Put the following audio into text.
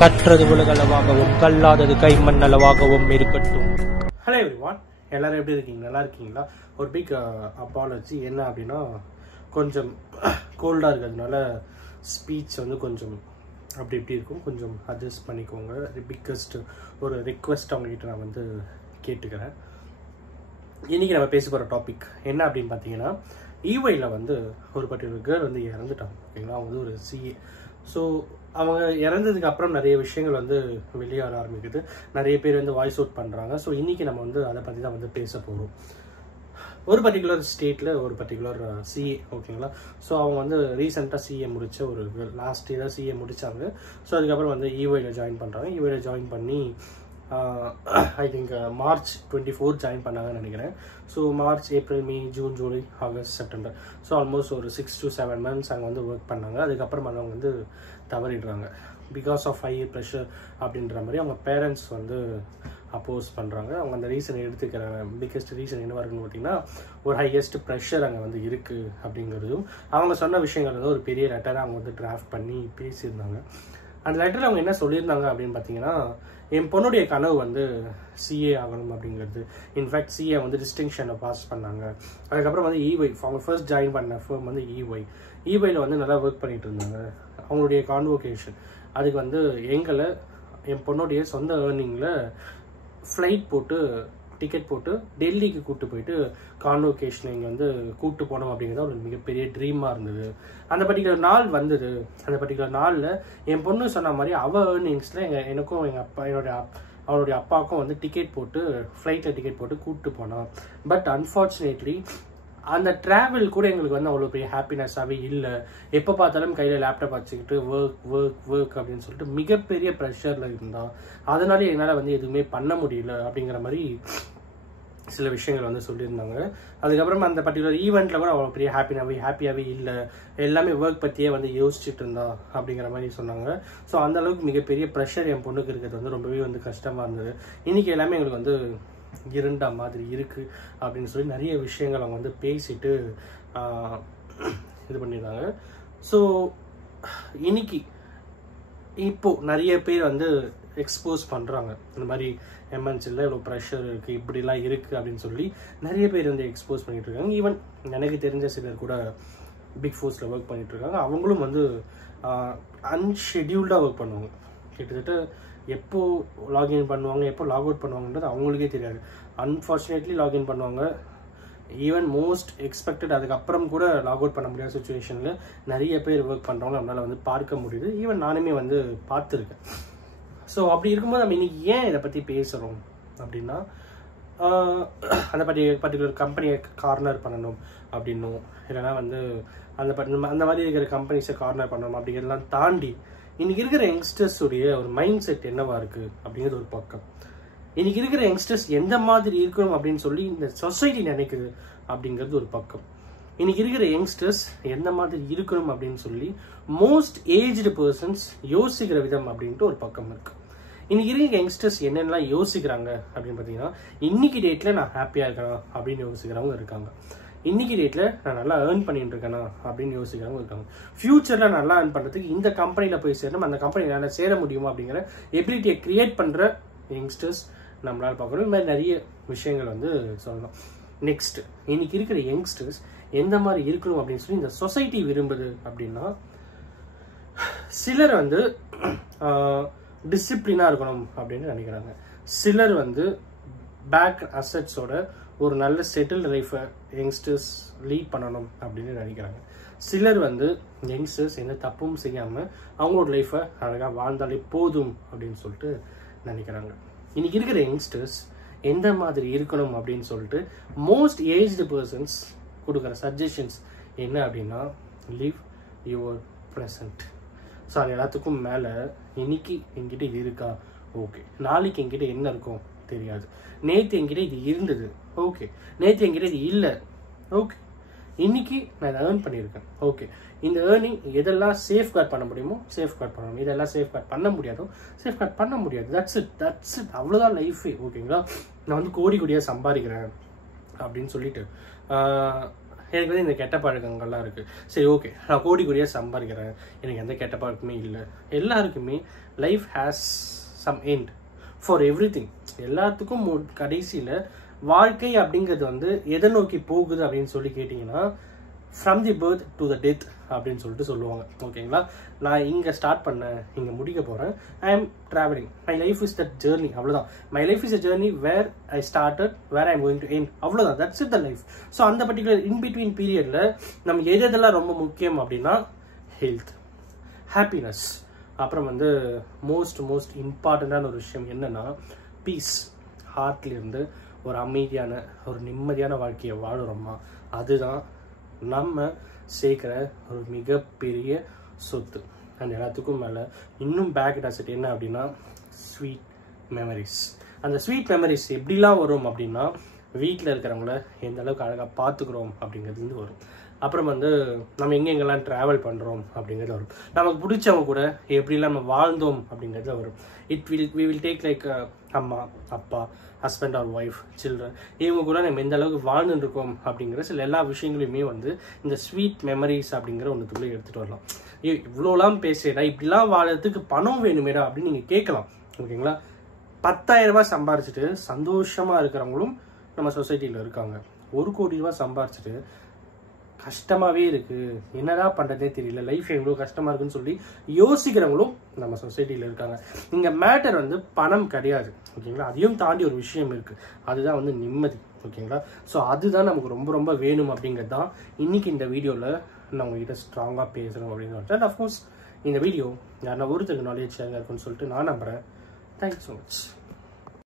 கற்றது உலகளவாகவும் கல்லாதது கைமண் அளவாகவும் இருக்கட்டும். Hello everyone, எல்லாரும் எப்படி இருக்கீங்க? நல்லா இருக்கீங்களா? ஒரு பிக் அப்பாலஜி. என்ன அப்படின்னா, கொஞ்சம் கோல்டாக இருக்கிறதுனால ஸ்பீச் வந்து கொஞ்சம் அப்படி இப்படி இருக்கும், கொஞ்சம் அட்ஜஸ்ட் பண்ணிக்கோங்க. பிக்கஸ்ட் ஒரு ரிக்வெஸ்ட் அவங்ககிட்ட நான் வந்து கேட்டுக்கிறேன். இன்றைக்கி நம்ம பேச போகிற டாபிக் என்ன அப்படின்னு பார்த்தீங்கன்னா, ஈவையில் வந்து ஒரு பர்டிகுலர் கேர்ள் வந்து இறந்துட்டாங்க. ஓகேங்களா? அவங்க வந்து ஒரு சிஏ. ஸோ அவங்க இறந்ததுக்கு அப்புறம் நிறைய விஷயங்கள் வந்து வெளியே வர ஆரம்பிக்குது. நிறைய பேர் வந்து வாய்ஸ் அவுட் பண்ணுறாங்க. ஸோ இன்றைக்கி நம்ம வந்து அதை பற்றி தான் வந்து பேச போகிறோம். ஒரு பர்டிகுலர் ஸ்டேட்டில் ஒரு பர்டிகுலர் சிஏ. ஓகேங்களா? ஸோ அவங்க வந்து ரீசெண்டாக சிஏ முடித்த ஒரு லாஸ்ட் இயராக சிஏ முடித்தாங்க. ஸோ அதுக்கப்புறம் வந்து ஈவையில் ஜாயின் பண்ணுறாங்க. ஈவையில் ஜாயின் பண்ணி ஐ திங்க் மார்ச் 24 ஜாயின் பண்ணாங்கன்னு நினைக்கிறேன். So March, April, May, June, July, August, September, so almost ஒரு 6 to 7 months அங்கே வந்து ஒர்க் பண்ணாங்க. அதுக்கப்புறம் அவங்க வந்து தவறிடுறாங்க. பிகாஸ் ஆஃப் ஹை ப்ரெஷர் அப்படின்ற மாதிரி அவங்க பேரண்ட்ஸ் வந்து அப்போஸ் பண்ணுறாங்க. அவங்க அந்த ரீசன் எடுத்துக்கிறாங்க. பிக்கஸ்ட் ரீசன் என்னவா இருக்குன்னு பார்த்தீங்கன்னா, ஒரு ஹையஸ்ட் ப்ரெஷர் அங்கே வந்து இருக்குது அப்படிங்கிறதும், அவங்க சொன்ன விஷயங்கள் வந்து ஒரு பெரிய லெட்டராக அவங்க வந்து டிராஃப்ட் பண்ணி பேசியிருந்தாங்க. அந்த லெட்டரில் அவங்க என்ன சொல்லியிருந்தாங்க அப்படின்னு பார்த்தீங்கன்னா, என் பொண்ணுடைய கனவு வந்து சிஏ ஆகணும் அப்படிங்கிறது. இன்ஃபேக்ட் சிஏ வந்து டிஸ்டிங்ஷனை பாஸ் பண்ணாங்க. அதுக்கப்புறம் வந்து ஈவை, அவங்க ஃபர்ஸ்ட் ஜாயின் பண்ண ஃபர்ம் வந்து ஈவையில் வந்து நல்லா ஒர்க் பண்ணிட்டு இருந்தாங்க. அவங்களுடைய கான்வோகேஷன் அதுக்கு வந்து என் பொண்ணுடைய சொந்த ஏர்னிங்கில் ஃப்ளைட் போட்டு டிக்கெட் போட்டு டெல்லிக்கு கூப்பிட்டு போயிட்டு கான்வோகேஷன் இங்கே வந்து கூப்பிட்டு போனோம் அப்படிங்கிறது ஒரு மிகப்பெரிய ட்ரீமாக இருந்தது. அந்த பர்டிகுலர் நாள் வந்தது. அந்த பர்டிகுலர் நாளில் என் பொண்ணு சொன்ன மாதிரி அவள் ஏர்னிங்ஸில் எனக்கும் அவனுடைய அப்பாவுக்கும் வந்து டிக்கெட் போட்டு ஃப்ளைட்டில் டிக்கெட் போட்டு கூப்பிட்டு போனான். பட் அன்ஃபார்ச்சுனேட்லி அந்த ட்ராவல் கூட எங்களுக்கு வந்து அவ்வளோ பெரிய ஹாப்பினஸ்ஸாகவே இல்லை. எப்போ பார்த்தாலும் கையில் லேப்டாப் வச்சுக்கிட்டு ஒர்க் அப்படின்னு சொல்லிட்டு மிகப்பெரிய ப்ரெஷரில் இருந்தான். அதனால என்னால் வந்து எதுவுமே பண்ண முடியல அப்படிங்கிற மாதிரி சில விஷயங்கள் வந்து சொல்லியிருந்தாங்க. அதுக்கப்புறம் அந்த பர்டிகுலர் ஈவெண்ட்டில் கூட அவ்வளோ பெரிய ஹாப்பியாகவே இல்லை. எல்லாமே ஒர்க் பற்றியே வந்து யோசிச்சுட்டு இருந்தா அப்படிங்கிற மாதிரி சொன்னாங்க. ஸோ அந்தளவுக்கு மிகப்பெரிய ப்ரெஷர் என் பொண்ணுக்கு இருக்கிறது வந்து ரொம்பவே வந்து கஷ்டமாக இருந்தது. இன்றைக்கி எல்லாமே எங்களுக்கு வந்து இருண்டா மாதிரி இருக்கு அப்படின்னு சொல்லி நிறைய விஷயங்கள் அவங்க வந்து பேசிட்டு இது பண்ணிடுறாங்க. ஸோ இன்னைக்கு இப்போ நிறைய பேர் வந்து எக்ஸ்போஸ் பண்ணுறாங்க. இந்த மாதிரி எம்என்சியில் இவ்வளோ ப்ரெஷர் இருக்குது, இப்படிலாம் இருக்குது அப்படின்னு சொல்லி நிறைய பேர் வந்து எக்ஸ்போஸ் பண்ணிட்டு இருக்காங்க. ஈவன் எனக்கு தெரிஞ்ச சிலர் கூட பிக் ஃபோர்ஸில் ஒர்க் பண்ணிட்டு இருக்காங்க. அவங்களும் வந்து அன்ஷெடியூல்டாக ஒர்க் பண்ணுவாங்க. கிட்டத்தட்ட எப்போ லாகின் பண்ணுவாங்க, எப்போ லாக் அவுட் பண்ணுவாங்கன்றது அவங்களுக்கே தெரியாது. அன்ஃபார்ச்சுனேட்லி லாகின் பண்ணுவாங்க. ஈவன் மோஸ்ட் எக்ஸ்பெக்டட் அதுக்கப்புறம் கூட லாக் அவுட் பண்ண முடியாத சுச்சுவேஷனில் நிறைய பேர் ஒர்க் பண்ணுறவங்க நம்மளால் வந்து பார்க்க முடியுது. ஈவன் நானுமே வந்து பார்த்துருக்கேன். ஸோ அப்படி இருக்கும்போது நம்ம இன்னைக்கு ஏன் இதை பற்றி பேசுகிறோம் அப்படின்னா, அந்த பர்டிகுலர் கம்பெனியை கார்னர் பண்ணணும் அப்படின்னும், இல்லைனா வந்து அந்த மாதிரி இருக்கிற கம்பெனிஸை கார்னர் பண்ணணும் அப்படிங்கிறதெல்லாம் தாண்டி இன்னைக்கு இருக்கிற யங்ஸ்டர்ஸுடைய ஒரு மைண்ட் செட் என்னவா இருக்கு அப்படிங்கிறது ஒரு பக்கம். இன்னைக்கு இருக்கிற யங்ஸ்டர்ஸ் எந்த மாதிரி இருக்கணும் அப்படின்னு சொல்லி இந்த சொசைட்டி நினைக்குது அப்படிங்கிறது ஒரு பக்கம். இன்னைக்கு இருக்கிற யங்ஸ்டர்ஸ் எந்த மாதிரி இருக்கணும் அப்படின்னு சொல்லி மோஸ்ட் ஏஜ்டு பர்சன்ஸ் யோசிக்கிற விதம் அப்படின்ட்டு ஒரு பக்கம் இருக்கு. இன்னைக்கு இருக்கிற யங்ஸ்டர்ஸ் என்னென்னலாம் யோசிக்கிறாங்க அப்படின்னு பார்த்தீங்கன்னா, இன்னைக்கு டேட்ல நான் ஹாப்பியா இருக்கணும் அப்படின்னு யோசிக்கிறவங்க இருக்காங்க. இன்னைக்கு டேட்ல நான் நல்லா ஏர்ன் பண்ணிட்டு இருக்கேனா அப்படின்னு யோசிக்கிறவங்க இருக்காங்க. ஃபியூச்சர்ல நல்லா ஏர்ன் பண்றதுக்கு இந்த கம்பெனியில போய் சேரணும், அந்த கம்பெனியில நல்லா சேர முடியுமா அப்படிங்கிற எபிலிட்டியை கிரியேட் பண்ற யங்ஸ்டர்ஸ் நம்மளால பார்க்கணும். இந்த மாதிரி நிறைய விஷயங்கள் வந்து சொல்லணும். நெக்ஸ்ட், இன்னைக்கு இருக்கிற யங்ஸ்டர்ஸ் எந்த மாதிரி இருக்கணும் அப்படின்னு சொல்லி இந்த சொசைட்டி விரும்புது அப்படின்னா, சிலர் வந்து டிசிப்ளினா இருக்கணும் அப்படின்னு நினைக்கிறாங்க. சிலர் வந்து பேக் அசட்ஸோட ஒரு நல்ல செட்டில்டு லைஃபை யங்ஸ்டர்ஸ் லீட் பண்ணணும் அப்படின்னு நினைக்கிறாங்க. சிலர் வந்து யங்ஸ்டர்ஸ் எந்த தப்பும் செய்யாமல் அவங்களோட லைஃப்பை அழகாக வாழ்ந்தாலே போதும் அப்படின்னு சொல்லிட்டு நினைக்கிறாங்க. இன்னைக்கு இருக்கிற யங்ஸ்டர்ஸ் எந்த மாதிரி இருக்கணும் அப்படின்னு சொல்லிட்டு மோஸ்ட் ஏஜ்டு பர்சன்ஸ் கொடுக்குற சஜஷன்ஸ் என்ன அப்படின்னா, லிவ் யுவர் ப்ரெசன்ட். ஸோ அது எல்லாத்துக்கும் மேலே இன்னைக்கு என்கிட்ட இது இருக்கா, ஓகே. நாளைக்கு என்கிட்ட என்ன இருக்கும் தெரியாது. நேற்று என்கிட்ட இது இருந்தது, ஓகே. நேற்று என்கிட்ட இது இல்லை, ஓகே. இன்னைக்கு நான் இதை ஏர்ன் பண்ணியிருக்கேன், ஓகே. இந்த ஏர்னிங் எதெல்லாம் சேஃப்கார்ட் பண்ண முடியுமோ சேஃப்கார்ட் பண்ணணும், இதெல்லாம் சேஃப்கார்ட் பண்ண முடியாதோ சேஃப்கார்ட் பண்ண முடியாது. That's it. அவ்வளோதான் லைஃபே. ஓகேங்களா? நான் வந்து கோடியாக சம்பாதிக்கிறேன் அப்படின்னு சொல்லிட்டு எனக்கு வந்து இந்த கெட்ட பழக்கங்கள்லாம் இருக்குது. சரி ஓகே, நான் கோடி கோடியாக சம்பாதிக்கிறேன், எனக்கு எந்த கெட்ட பழக்கமே இல்லை. எல்லாருக்குமே life has some end for everything. எல்லாத்துக்கும் கடைசியில் வாழ்க்கை அப்படிங்கிறது வந்து எதை நோக்கி போகுது அப்படின்னு சொல்லி கேட்டிங்கன்னா from the birth to the death அப்படின்னு சொல்லிட்டு சொல்லுவாங்க. ஓகேங்களா, நான் இங்கே ஸ்டார்ட் பண்ணேன், இங்கே முடிக்க போகிறேன். I am traveling, my life is that journey, அவ்வளோதான். My life is a journey where I started, where I am going to end, அவ்வளோதான். That's it the life. So அந்த பர்டிகுலர் இன்பிட்வீன் பீரியடில் நமக்கு எதெல்லாம் ரொம்ப முக்கியம் அப்படின்னா ஹெல்த், ஹாப்பினஸ், அப்புறம் வந்து மோஸ்ட் இம்பார்ட்டண்ட்டான ஒரு விஷயம் என்னன்னா பீஸ். ஹார்ட்லேருந்து ஒரு அமைதியான ஒரு நிம்மதியான வாழ்க்கையை வாழுறோமா, அதுதான் நம்ம சேர்க்குற ஒரு மிகப்பெரிய சொத்து. அண்ட் எல்லாத்துக்கும் மேலே இன்னும் பேக் அசெட் என்ன அப்படின்னா ஸ்வீட் மெமரிஸ். அந்த ஸ்வீட் மெமரிஸ் எப்படிலாம் வரும் அப்படின்னா வீட்டில் இருக்கிறவங்கள எந்த அளவுக்கு அழகாக பார்த்துக்குறோம் அப்படிங்கிறது வரும். அப்புறம் வந்து நம்ம எங்கெங்கெல்லாம் ட்ராவல் பண்ணுறோம் அப்படிங்கிறது வரும். நமக்கு பிடிச்சவங்க கூட எப்படிலாம் நம்ம வாழ்ந்தோம் அப்படிங்கிறது வரும். we will take லைக் அம்மா, அப்பா, ஹஸ்பண்ட் ஆர் ஒய்ஃப், சில்ட்ரன், இவங்க கூட நம்ம எந்த அளவுக்கு வாழ்ந்துட்டு இருக்கோம் அப்படிங்கிற சில எல்லா விஷயங்களையுமே வந்து இந்த ஸ்வீட் மெமரிஸ் அப்படிங்கிற ஒன்றுத்துக்குள்ளே எடுத்துகிட்டு வரலாம். இவ்வளோலாம் பேசுகிறா, இப்படிலாம் வாழறதுக்கு பணம் வேணுமேடா அப்படின்னு நீங்கள் கேட்கலாம். ஓகேங்களா, 10,000 ரூபாய் சம்பாரிச்சிட்டு சந்தோஷமாக இருக்கிறவங்களும் நம்ம சொசைட்டியில் இருக்காங்க. 1 கோடி ரூபாய் சம்பாரிச்சிட்டு கஷ்டமாகவே இருக்குது, என்னடா பண்ணுறதே தெரியல, லைஃப் எவ்வளோ கஷ்டமாக இருக்குன்னு சொல்லி யோசிக்கிறவங்களும் நம்ம சொசைட்டியில் இருக்காங்க. இங்கே மேட்டர் வந்து பணம் கிடையாது. ஓகேங்களா, அதையும் தாண்டி ஒரு விஷயம் இருக்குது, அதுதான் வந்து நிம்மதி. ஓகேங்களா, ஸோ அதுதான் நமக்கு ரொம்ப ரொம்ப வேணும் அப்படிங்கிறது தான் இன்றைக்கி இந்த வீடியோவில் நான் உங்ககிட்ட ஸ்ட்ராங்காக பேசுகிறோம் அப்படின்னு சொல்லிட்டு. அண்ட் அஃப்கோர்ஸ் இந்த வீடியோ யாருன்னா ஒருத்தருக்கு நாலேஜ் ஷேர் இருக்குன்னு சொல்லிட்டு நான் நம்புகிறேன். Thank you so much.